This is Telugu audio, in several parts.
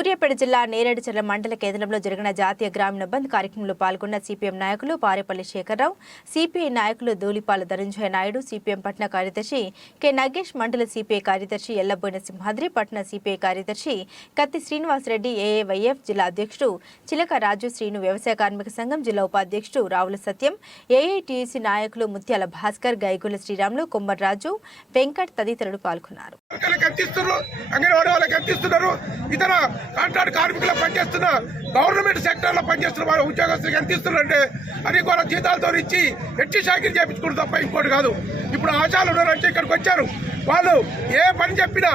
సూర్యాపేట జిల్లా నేరేడుచర్ల మండల కేంద్రంలో జరిగిన జాతీయ గ్రామీణ బంద్ కార్యక్రమంలో పాల్గొన్న సిపిఎం నాయకులు పారేపల్లి శేఖర్రావు, సిపిఐ నాయకులు ధూళిపాల ధనంజయ నాయుడు, సిపిఎం పట్న కార్యదర్శి కె నగేష్, మండల సిపిఐ కార్యదర్శి ఎల్లబోయిన సింహాద్రి, పట్న సిపిఐ కార్యదర్శి కత్తి శ్రీనివాసరెడ్డి, ఏఏవైఎఫ్ జిల్లా అధ్యక్షుడు చిలక రాజు శ్రీను, వ్యవసాయ కార్మిక సంఘం జిల్లా ఉపాధ్యక్షుడు రావుల సత్యం, ఏఐటియుసి నాయకులు ముత్యాల భాస్కర్, గైగుల శ్రీరాములు, కొమ్మర్రాజు, వెంకట్ తదితరులు పాల్గొన్నారు. ఇతర కాంట్రాక్ట్ కార్మికులు పనిచేస్తున్న గవర్నమెంట్ సెక్టర్ లో పనిచేస్తున్న వారు ఉద్యోగస్తులకు ఎంత ఇస్తున్నారంటే అది కూడా జీతాలతో ఇచ్చి ఎట్టి షాకిలు చేయించుకుంటూ తప్ప ఇంకోటి కాదు. ఇప్పుడు ఆశాలు ఉన్నారంటే ఇక్కడికి వచ్చారు. వాళ్ళు ఏ పని చెప్పినా,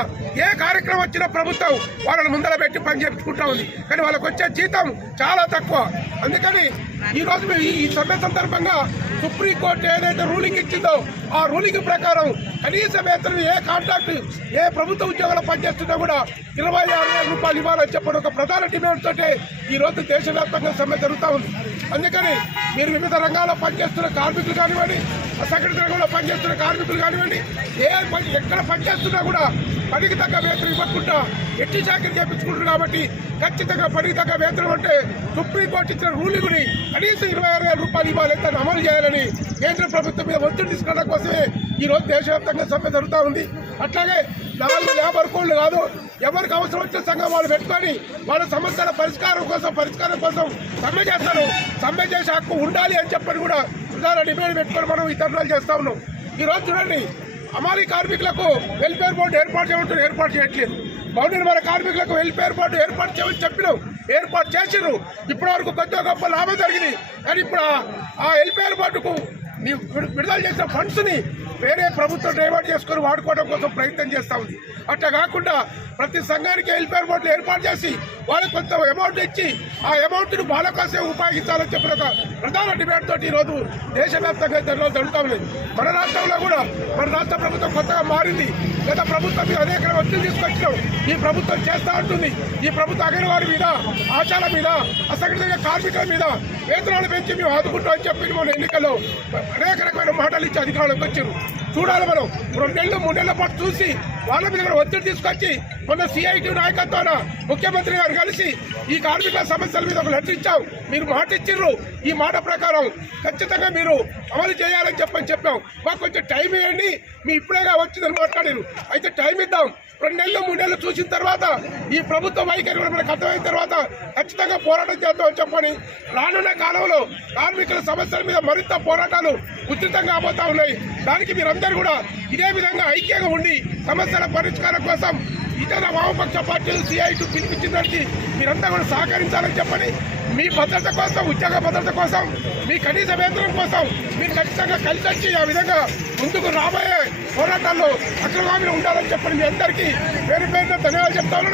ఏ కార్యక్రమం వచ్చినా ప్రభుత్వం వాళ్ళని ముందర పెట్టి పని చేయించుకుంటా ఉంది. కానీ వాళ్ళకి వచ్చే జీతం చాలా తక్కువ. అందుకని ఈ రోజు ఈ సమ్మె సందర్భంగా సుప్రీంకోర్టు ఏదైతే రూలింగ్ ఇచ్చిందో ఆ రూలింగ్ ప్రకారం కనీస వేతనం ఏ కాంట్రాక్ట్ ఏ ప్రభుత్వ ఉద్యోగాలు పనిచేస్తున్నా కూడా 26,000 రూపాయలు ఇవ్వాలని చెప్పడం ఒక ప్రధాన డిమాండ్ తోటే ఈ రోజు దేశవ్యాప్తంగా సమ్మె జరుగుతూ ఉంది. అందుకని మీరు వివిధ రంగాల్లో పనిచేస్తున్న కార్మికులు కానివ్వండి, అసంఘటిత రంగంలో పనిచేస్తున్న కార్మికులు కానివ్వండి, ఎక్కడ పనిచేస్తున్నా కూడా పనికి తగ్గ వేతనం ఇవ్వకుండా ఎట్టి చాకరీ చేయించుకుంటున్నారు. కాబట్టి ఖచ్చితంగా పనికి తగ్గ వేతనం అంటే సుప్రీంకోర్టు ఇచ్చిన రూలింగ్ని కనీసం 26,000 రూపాయలు ఇవ్వాలి, దాన్ని అమలు చేయాలని కేంద్ర ప్రభుత్వం మీద ఒత్తిడి తీసుకోవడం కోసమే ఈ రోజు దేశవ్యాప్తంగా సమ్మె జరుగుతూ ఉంది. అట్లాగే 4 లేబర్ కోడ్లు కాదు, ఎవరికి అవసరం వచ్చిన సంఘం వాళ్ళు పెట్టుకొని వాళ్ళ సమస్యల పరిష్కారం కోసం సమ్మె చేస్తారు. సమ్మె చేసే హక్కు ఉండాలి అని చెప్పని కూడా ప్రధాన డిమాండ్ పెట్టుకొని మనం ఈ ధర్నాలు చేస్తా ఉన్నాం. ఈ రోజు చూడండి, అమాలి కార్మికులకు వెల్ఫేర్ బోర్డు ఏర్పాటు చేయట్లేదు. భవన నిర్మాణ కార్మికులకు వెల్ఫేర్ బోర్డు ఏర్పాటు చేయమని చెప్పినాం, ఏర్పాటు చేసిర్రు. ఇప్పటి వరకు కొద్దిగా గొప్ప లాభం జరిగింది. కానీ ఇప్పుడు ఆ వెల్ఫేర్ బోర్డుకు విడుదల చేసిన ఫండ్స్ ని వేరే ప్రభుత్వం డైవర్ట్ చేసుకుని వాడుకోవడం కోసం ప్రయత్నం చేస్తూ ఉంది. అట్లా కాకుండా ప్రతి సంఘానికి వెల్ఫేర్ బోర్డులు ఏర్పాటు చేసి వాళ్ళకి కొంత అమౌంట్ ఇచ్చి ఆ అమౌంట్ ను వాళ్ళ కోసమే ఉపయోగించాలని చెప్పిన ఒక ప్రధాన డిమాండ్ తోటి ఈరోజు దేశవ్యాప్తంగా జరుగుతూ ఉంది. మన రాష్ట్రంలో కూడా మన రాష్ట్ర ప్రభుత్వం కొత్తగా మారింది. గత ప్రభుత్వం మీద అనేక ఒత్తిడి తీసుకొచ్చినాం. ఈ ప్రభుత్వం చేస్తూ ఉంటుంది. ఈ ప్రభుత్వం అంగన్వాడీ మీద, ఆశాల మీద, అసంఘటిత కార్మికుల మీద వేతనాలు పెంచి మేము ఆదుకుంటామని చెప్పి మన ఎన్నికల్లో అనేక రకమైన మాటలు ఇచ్చి అధికారులకు వచ్చారు. చూడాలి, మనం 2 నెలలు 3 నెలల పాటు చూసి వాళ్ళ మీద కూడా ఒత్తిడి తీసుకొచ్చి మొన్న సిఐటి నాయకత్వాన ముఖ్యమంత్రి గారు కలిసి ఈ కార్మికుల సమస్యల మీద ఒక లెటర్ ఇచ్చాం. మీరు మాట ఇచ్చిర్రు. ఈ మాట ప్రకారం ఖచ్చితంగా మీరు అమలు చేయాలని చెప్పాం. మాకు కొంచెం టైం ఇవ్వండి, మీ ఇప్పుడేగా వచ్చిందని మాట్లాడారు. అయితే టైం ఇద్దాం. 2 నెలలు 3 నెలలు చూసిన తర్వాత ఈ ప్రభుత్వ వైఖరి కూడా మనకు అర్థమైన తర్వాత ఖచ్చితంగా పోరాటం చేద్దామని చెప్పని రానున్న కాలంలో కార్మికుల సమస్యల మీద మరింత పోరాటాలు ఉధృతంగా అవబోతా ఉన్నాయి. దానికి మీరందరూ కూడా ఇదే విధంగా ఐక్యంగా ఉండి సమస్యల పరిష్కారం కోసం ఇతర వామపక్ష పార్టీలు సిఐటి పిలిపించిన దానికి మీరంతా కూడా సహకరించాలని చెప్పని, మీ భద్రత కోసం, ఉద్యోగ భద్రత కోసం, మీ కనీస వేతనం కోసం మీరు ఖచ్చితంగా కలిసి వచ్చి ఆ విధంగా ముందుకు రాబోయే పోరాటాల్లో అగ్రగామిలో ఉండాలని చెప్పని మీ అందరికీ పేరు పేరున ధన్యవాదాలు చెప్తా ఉన్నాను.